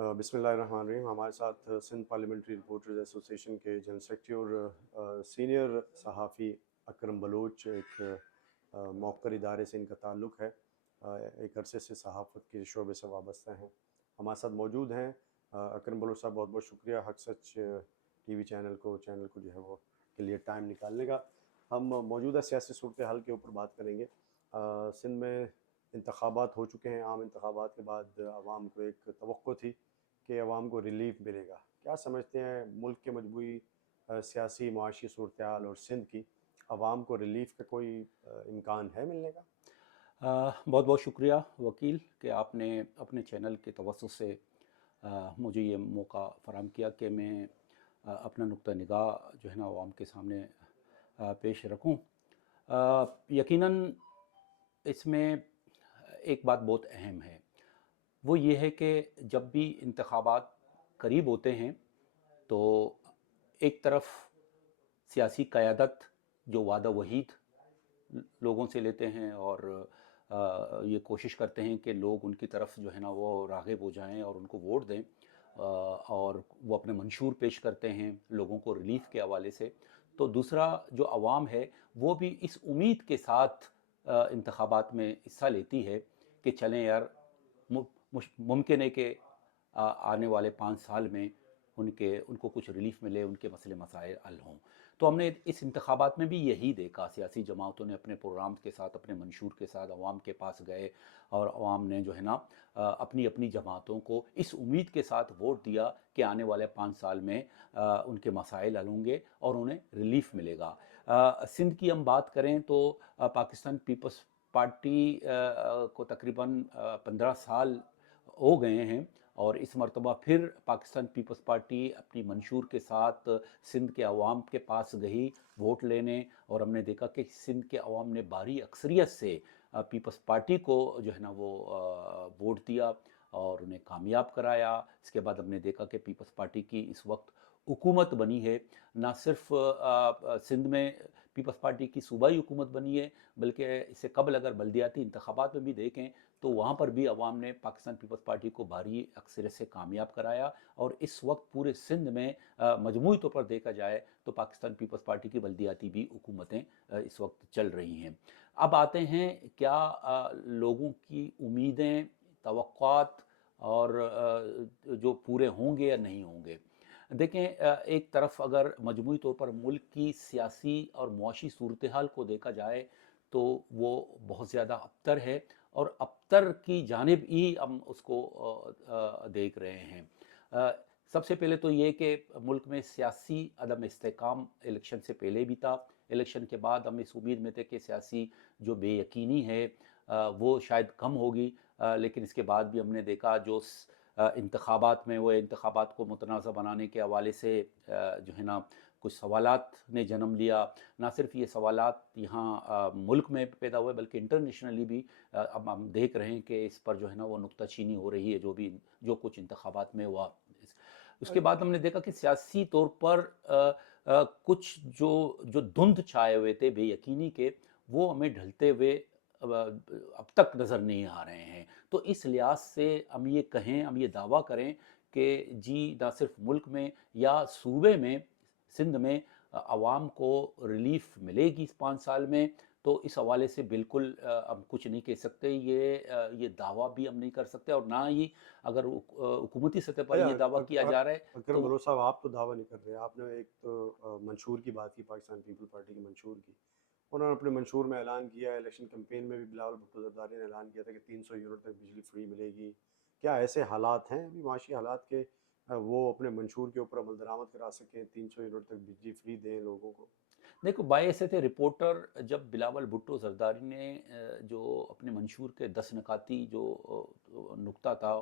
बिस्मिल्लाहिर्रहमानिर्रहीम। हमारे साथ सिंध पार्लियामेंट्री रिपोर्टर्स एसोसिएशन के जनरल सेक्रेटरी और सीनियर सहाफ़ी अकरम बलोच, एक मौक़र इदारे से इनका ताल्लुक़ है। एक अरसे से सहाफ़त के शोबे से वाबस्ता हैं, हमारे साथ मौजूद हैं। अकरम बलोच साहब, बहुत बहुत शुक्रिया हक़ सच टीवी चैनल को जो है वो के लिए टाइम निकालने का। हम मौजूदा सियासी सूरत हाल के ऊपर बात करेंगे। सिंध में इंतख़ाबात हो चुके हैं। आम इंतख़ाबात के बाद आवाम को एक तवक्को थी कि आवाम को रिलीफ मिलेगा। क्या समझते हैं मुल्क के मजबूरी सियासी मुआशी सूरत हाल और सिंध की आवाम को रिलीफ का कोई इम्कान है मिलने का? बहुत बहुत शुक्रिया वकील कि आपने अपने चैनल के तवज्जुह से मुझे ये मौका फ़राहम किया कि मैं अपना नुक्ता निगाह जो है ना आवाम के सामने पेश रखूं। यकीनन इसमें एक बात बहुत अहम है, वो ये है कि जब भी इंतखाबात करीब होते हैं तो एक तरफ सियासी क़यादत जो वादा वहीद लोगों से लेते हैं और ये कोशिश करते हैं कि लोग उनकी तरफ जो है ना वो राग़िब हो जाएं और उनको वोट दें, और वो अपने मंशूर पेश करते हैं लोगों को रिलीफ़ के हवाले से। तो दूसरा जो आवाम है वो भी इस उम्मीद के साथ इंतखाबात में हिस्सा लेती है कि चलें यार, मुमकिन है कि आने वाले 5 साल में उनको कुछ रिलीफ़ मिले, उनके मसले मसाइल हल हों। तो हमने इस इंतखाबात में भी यही देखा, सियासी जमातों ने अपने प्रोग्राम्स के साथ, अपने मंशूर के साथ अवाम के पास गए और अवाम ने जो है ना अपनी अपनी जमातों को इस उम्मीद के साथ वोट दिया कि आने वाले 5 साल में उनके मसाइल हल होंगे और उन्हें रिलीफ़ मिलेगा। सिंध की हम बात करें तो पाकिस्तान पीपल्स पार्टी को तकरीबन 15 साल हो गए हैं और इस मरतबा फिर पाकिस्तान पीपल्स पार्टी अपनी मंशूर के साथ सिंध के अवाम के पास गई वोट लेने, और हमने देखा कि सिंध के अवाम ने भारी अक्सरियत से पीपल्स पार्टी को जो है ना वो वोट दिया और उन्हें कामयाब कराया। इसके बाद हमने देखा कि पीपल्स पार्टी की इस वक्त हुकूमत बनी है। ना सिर्फ सिंध में पीपल्स पार्टी की सूबाई हुकूमत बनी है, बल्कि इससे कबल अगर बल्दियाती इंतखाबात में भी देखें तो वहाँ पर भी अवाम ने पाकिस्तान पीपल्स पार्टी को भारी अक्सरियत से कामयाब कराया। और इस वक्त पूरे सिंध में मजमूई तौर पर देखा जाए तो पाकिस्तान पीपल्स पार्टी की बल्दियाती भी हुकूमतें इस वक्त चल रही हैं। अब आते हैं क्या लोगों की उम्मीदें, तवक्कुआत और जो पूरे होंगे या नहीं होंगे। देखें, एक तरफ अगर मजमूई तौर पर मुल्क की सियासी और मुआशी सूरत हाल को देखा जाए तो वो बहुत ज़्यादा अबतर है और अबतर की जानिब ही हम उसको देख रहे हैं। सबसे पहले तो ये कि मुल्क में सियासी अदम इस्तेकाम इलेक्शन से पहले भी था। इलेक्शन के बाद हम इस उम्मीद में थे कि सियासी जो बेयकीनी है वो शायद कम होगी, लेकिन इसके बाद भी हमने देखा जो इंतखाबात में वो इंतखाबात को मुतनाज़ा बनाने के हवाले से जो है ना कुछ सवालात ने जन्म लिया। ना सिर्फ ये सवालात यहाँ मुल्क में पैदा हुए बल्कि इंटरनेशनली भी अब हम देख रहे हैं कि इस पर जो है ना वो नुक्ताचीनी हो रही है जो कुछ इंतखाबात में हुआ। उसके बाद हमने देखा कि सियासी तौर पर कुछ जो धुंध छाए हुए थे बेयकीनी के, वो हमें ढलते हुए अब तक नज़र नहीं आ रहे हैं। तो इस लिहाज से हम ये दावा करें कि जी ना सिर्फ मुल्क में या सूबे में सिंध में आवाम को रिलीफ मिलेगी इस 5 साल में। तो इस हवाले से बिल्कुल हम कुछ नहीं कह सकते, ये दावा भी हम नहीं कर सकते और ना ही अगर हुकूमती सतह पर अरे ये दावा किया जा रहा है अकरम तो बलोच साहब, आप तो दावा नहीं कर रहे। आपने एक तो मंशूर की बात की, पाकिस्तान पीपल पार्टी के मंशूर की। उन्होंने अपने मंशूर में ऐलान किया, इलेक्शन कैंपेन में भी बिलावल भुट्टो ज़रदारी ने ऐलान किया था कि 300 यूनिट तक बिजली फ्री मिलेगी। क्या ऐसे हालात हैं अभी माशी हालात के वो अपने मंशूर के ऊपर अमल दरामद करा सकें, 300 यूनिट तक बिजली फ्री दें लोगों को? देखो, बायसे थे रिपोर्टर जब बिलावल भुट्टो जरदारी ने जो अपने मंशूर के 10 नकाती जो नुक्ता था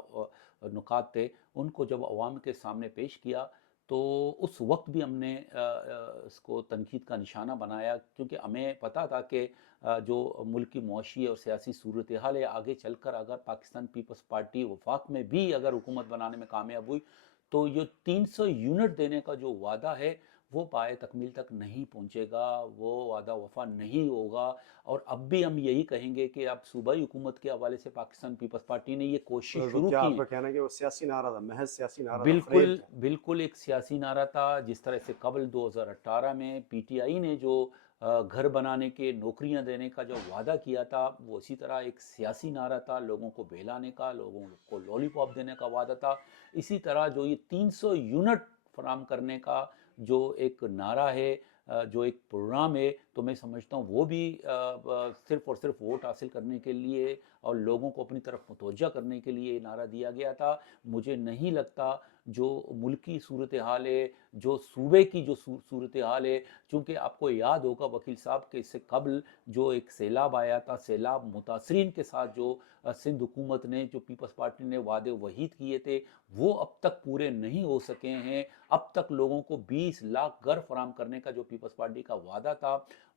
नुकात थे, उनको जब अवाम के सामने पेश किया तो उस वक्त भी हमने इसको तनकीद का निशाना बनाया, क्योंकि हमें पता था कि जो मुल्क की मुआशी और सियासी सूरत हाल है, आगे चलकर अगर पाकिस्तान पीपल्स पार्टी वफाक में भी अगर हुकूमत बनाने में कामयाब हुई तो ये 300 यूनिट देने का जो वादा है وہ پائے تکمیل تک نہیں پہنچے گا، وہ وعدہ وفا نہیں ہوگا۔ اور اب بھی ہم یہی کہیں گے کہ اب صوبائی حکومت کے حوالے سے پاکستان پیپلز پارٹی نے یہ کوشش اور وہ شروع کیا کی آپ ہے۔ کا کہنا ہے کہ وہ سیاسی نعرہ تھا، محض سیاسی نعرہ تھا، فریب بالکل تھا؟ بالکل ایک سیاسی نعرہ تھا، جس طرح سے قبل 2018 میں پی ٹی آئی نے جو گھر بنانے کے، نوکریاں دینے کا جو وعدہ کیا تھا، وہ اسی طرح ایک سیاسی نعرہ تھا، لوگوں کو بہلانے کا، لوگوں کو لولی پاپ دینے کا وعدہ تھا۔ اسی طرح جو یہ 300 یونٹ فراہم کرنے کا جو ایک نعرہ ہے، جو ایک پروگرام ہے، تو میں سمجھتا ہوں وہ بھی صرف اور صرف ووٹ حاصل کرنے کے لیے اور لوگوں کو اپنی طرف متوجہ کرنے کے لیے یہ نعرہ دیا گیا تھا۔ مجھے نہیں لگتا جو ملکی صورتحال ہے، جو صوبے کی جو صورتحال ہے، چونکہ آپ کو یاد ہوگا وکیل صاحب کہ اس سے قبل جو ایک سیلاب آیا تھا، سیلاب متاثرین کے ساتھ جو سندھ حکومت نے، جو پیپلز پارٹی نے وعدے وحید کیے تھے، وہ اب تک پورے نہیں ہو سکے ہیں۔ اب تک لوگوں کو 20 لاکھ گھر فراہم کرنے کا جو پیپلز پارٹی کا وعدہ تھا،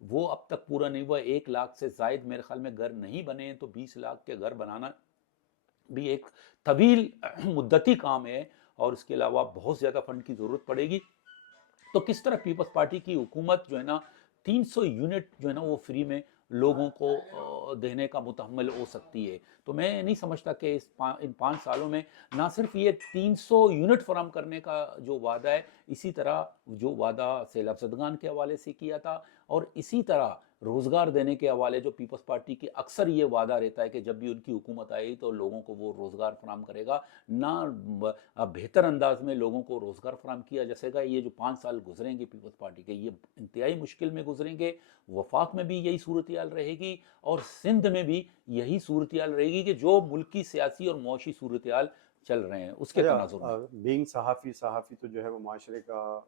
وہ اب تک پورا نہیں ہوا۔ 1 لاکھ سے زائد میرے خیال میں گھر نہیں بنے ہیں، تو 20 لاکھ کے گھر بنانا بھی ایک طویل مدتی کام ہے، اور اس کے علاوہ بہت زیادہ فنڈ کی ضرورت پڑے گی۔ تو کس طرح پیپلز پارٹی کی حکومت جو ہے نا 300 یونٹ جو ہے نا وہ فری میں لوگوں کو دینے کا متحمل ہو سکتی ہے؟ تو میں نہیں سمجھتا کہ ان 5 سالوں میں نہ صرف یہ 300 یونٹ فراہم کرنے کا جو وعدہ ہے، اسی طرح جو وعدہ سیلاب زدگان کے حوالے سے کیا تھا، اور اسی طرح روزگار دینے کے حوالے جو پیپلز پارٹی کی اکثر یہ وعدہ رہتا ہے کہ جب بھی ان کی حکومت آئی تو لوگوں کو وہ روزگار فراہم کرے گا، نہ بہتر انداز میں لوگوں کو روزگار فراہم کیا جا سکے گا۔ یہ جو 5 سال گزریں گے پیپلز پارٹی کے، یہ انتہائی مشکل میں گزریں گے۔ وفاق میں بھی یہی صورتحال رہے گی، اور سندھ میں بھی یہی صورتحال رہے گی کہ جو ملکی سیاسی اور معاشی صورتحال چل رہے ہیں اس کے تناظر میں۔ بینگ صحافی تو جو ہے وہ معاشرے کا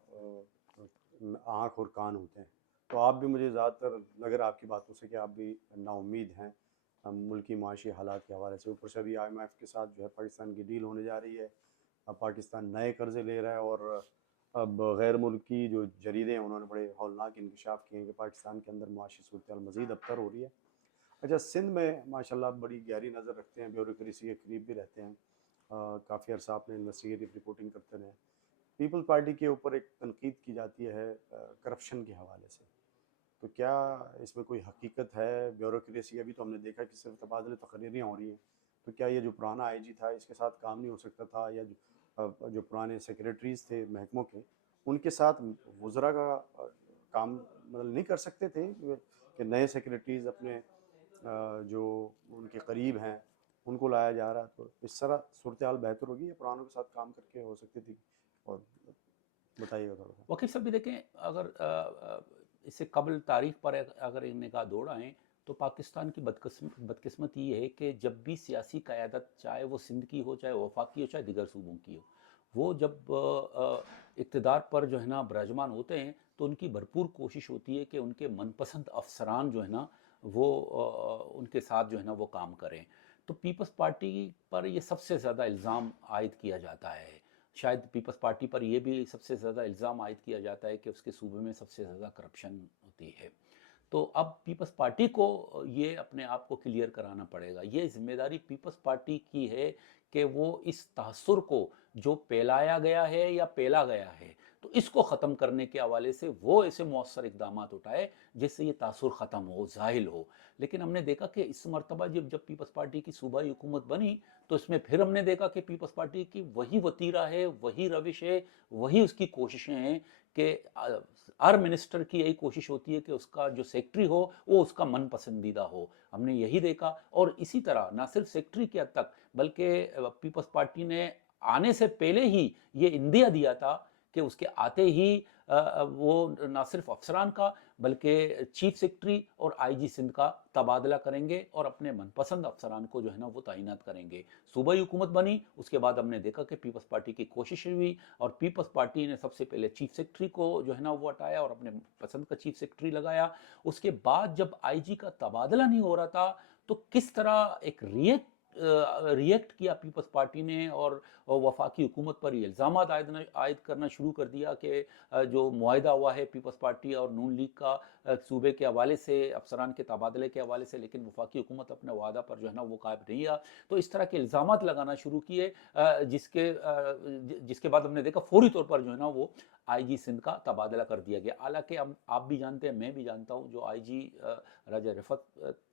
آنکھ اور کان ہوتے ہیں، تو آپ بھی، مجھے زیادہ تر لگ رہا آپ کی باتوں سے کہ آپ بھی نا امید ہیں ملکی معاشی حالات کے حوالے سے۔ اوپر سے ابھی IMF کے ساتھ جو ہے پاکستان کی ڈیل ہونے جا رہی ہے، اب پاکستان نئے قرضے لے رہا ہے، اور اب غیر ملکی جو جریدے ہیں انہوں نے بڑے ہولناک انکشاف کیے ہیں کہ پاکستان کے اندر معاشی صورتحال مزید ابتر ہو رہی ہے۔ اچھا، سندھ میں ماشاءاللہ بڑی گہری نظر رکھتے ہیں، بیوروکریسی کے قریب بھی رہتے ہیں، کافی عرصہ آپ نے انویسٹیگیٹو رپورٹنگ کرتے رہے ہیں۔ پیپل پارٹی کے اوپر ایک تنقید کی جاتی ہے کرپشن کے حوالے سے، تو کیا اس میں کوئی حقیقت ہے؟ بیوروکریسی، ابھی تو ہم نے دیکھا کہ صرف تبادلے تقرریاں ہو رہی ہیں، تو کیا یہ جو پرانا IG تھا اس کے ساتھ کام نہیں ہو سکتا تھا، یا جو پرانے سیکریٹریز تھے محکموں کے، ان کے ساتھ وزراء کا کام مطلب نہیں کر سکتے تھے کہ نئے سیکریٹریز اپنے جو ان کے قریب ہیں ان کو لایا جا رہا، تو اس طرح صورتحال بہتر ہوگی یا پرانوں کے ساتھ کام کر کے ہو سکتی تھی؟ اور بتائیے گا تھوڑا سا۔ وکیل صاحب بھی دیکھیں، اگر اس سے قبل تاریخ پر اگر ایک نگاہ دوڑائیں تو پاکستان کی بدقسمت یہ ہے کہ جب بھی سیاسی قیادت، چاہے وہ سندھ کی ہو، چاہے وفاق کی ہو، چاہے دیگر صوبوں کی ہو، وہ جب اقتدار پر جو ہے نا براجمان ہوتے ہیں تو ان کی بھرپور کوشش ہوتی ہے کہ ان کے من پسند افسران جو ہے نا وہ ان کے ساتھ جو ہے نا وہ کام کریں۔ تو پیپلز پارٹی پر یہ سب سے زیادہ الزام عائد کیا جاتا ہے، شاید پیپلز پارٹی پر یہ بھی سب سے زیادہ الزام عائد کیا جاتا ہے کہ اس کے صوبے میں سب سے زیادہ کرپشن ہوتی ہے۔ تو اب پیپلز پارٹی کو یہ اپنے آپ کو کلیئر کرانا پڑے گا، یہ ذمہ داری پیپلز پارٹی کی ہے کہ وہ اس تاثر کو جو پھیلایا گیا ہے یا پھیلا گیا ہے، تو اس کو ختم کرنے کے حوالے سے وہ ایسے مؤثر اقدامات اٹھائے جس سے یہ تاثر ختم ہو، زائل ہو۔ لیکن ہم نے دیکھا کہ اس مرتبہ جب پیپلز پارٹی کی صوبائی حکومت بنی تو اس میں پھر ہم نے دیکھا کہ پیپلز پارٹی کی وہی وتیرہ ہے، وہی روش ہے، وہی اس کی کوششیں ہیں کہ ہر منسٹر کی یہی کوشش ہوتی ہے کہ اس کا جو سیکٹری ہو وہ اس کا من پسندیدہ ہو۔ ہم نے یہی دیکھا، اور اسی طرح نہ صرف سیکٹری کی حد تک بلکہ پیپلز پارٹی نے آنے سے پہلے ہی یہ اندیا دیا تھا کہ اس کے آتے ہی وہ نہ صرف افسران کا بلکہ چیف سیکٹری اور IG سندھ کا تبادلہ کریں گے اور اپنے من پسند افسران کو جو ہے نا وہ تعینات کریں گے۔ صوبائی حکومت بنی، اس کے بعد ہم نے دیکھا کہ پیپلز پارٹی کی کوشش ہوئی، اور پیپلز پارٹی نے سب سے پہلے چیف سیکٹری کو جو ہے نا وہ ہٹایا اور اپنے پسند کا چیف سیکٹری لگایا۔ اس کے بعد جب IG کا تبادلہ نہیں ہو رہا تھا تو کس طرح ایک रिएक्ट किया पीपल्स पार्टी ने और वफाकी हुकूमत पर ये इल्ज़ामात आयद करना शुरू कर दिया कि जो मुआहिदा हुआ है पीपल्स पार्टी और नून लीग का सूबे के हवाले से, अफसरान के तबादले के हवाले से, लेकिन वफाकी हुकूमत अपने वादा पर जो है ना वो कायम नहीं रहा। तो इस तरह के इल्ज़ामात लगाना शुरू किए, जिसके बाद हमने देखा फौरी तौर पर जो है ना वो आईजी सिंध का तबादला कर दिया गया। हालांकि हम आप भी जानते हैं, मैं भी जानता हूँ, जो आईजी राजा रिफत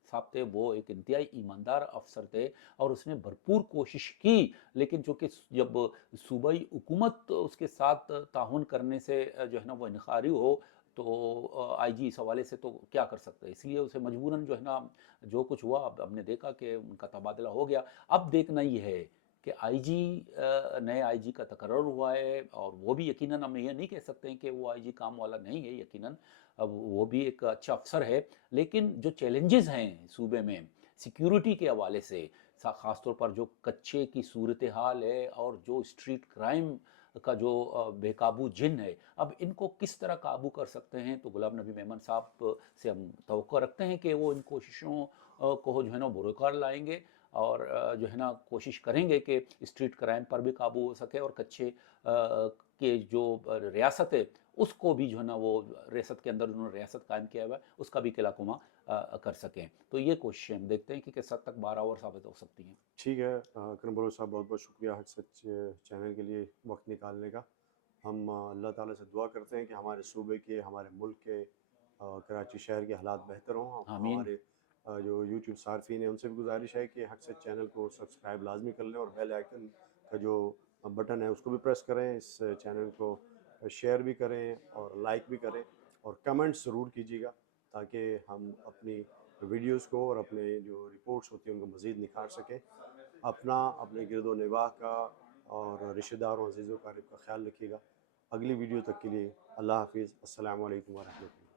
साहब थे वो एक इंतहाई ईमानदार अफसर थे और उसने भरपूर कोशिश की, लेकिन चूँकि जब सूबाई हुकूमत उसके साथ ताउन करने से जो है ना वो इनकारी हो, तो आईजी इस हवाले से तो क्या कर सकते हैं, इसलिए उसे मजबूरन जो है ना जो कुछ हुआ, अब हमने देखा कि उनका तबादला हो गया। अब देखना ये है कि आईजी नए आईजी का तकर्रर हुआ है, और वो भी यकीनन हम ये नहीं कह सकते हैं कि वो आईजी काम वाला नहीं है, यकीनन अब वो भी एक अच्छा अफसर है। लेकिन जो चैलेंजेस हैं सूबे में सिक्योरिटी के हवाले से, ख़ास तौर पर जो कच्चे की सूरत हाल है और जो स्ट्रीट क्राइम का जो बेकाबू जिन है, अब इनको किस तरह काबू कर सकते हैं, तो गुलाम नबी मेमन साहब से हम तवक्को रखते हैं कि वो इन कोशिशों को जो है ना बुरुकार लाएंगे और जो है ना कोशिश करेंगे कि स्ट्रीट क्राइम पर भी काबू हो सके और कच्चे के जो रियासत है उसको भी जो है ना वो रियासत के अंदर उन्होंने रियासत कायम किया हुआ है उसका भी किला कुमा कर सकें। तो ये कोशिशें हम देखते हैं कि किस हद तक 12 और साबित हो सकती हैं। ठीक है अकरम बलोच साहब, बहुत बहुत शुक्रिया हक सच चैनल के लिए वक्त निकालने का। हम अल्लाह ताला से दुआ करते हैं कि हमारे सूबे के, हमारे मुल्क के, कराची शहर के हालात बेहतर हों। आमीन। हमारे जो यूट्यूब सार्फिन हैं उनसे भी गुजारिश है कि हक सच चैनल को सब्सक्राइब लाजमी कर लें और बेल आइकन का जो बटन है उसको भी प्रेस करें। इस चैनल को शेयर भी करें और लाइक भी करें और कमेंट्स ज़रूर कीजिएगा, ताकि हम अपनी वीडियोस को और अपने जो रिपोर्ट्स होती हैं उनको मज़ीद निखार सकें। अपना, अपने गिरदो निवाह का और रिश्तेदारों अजीज़ों का ख्याल रखिएगा। अगली वीडियो तक के लिए अल्लाह हाफिज़। अस्सलामु अलैकुम व रहमतुल्लाह।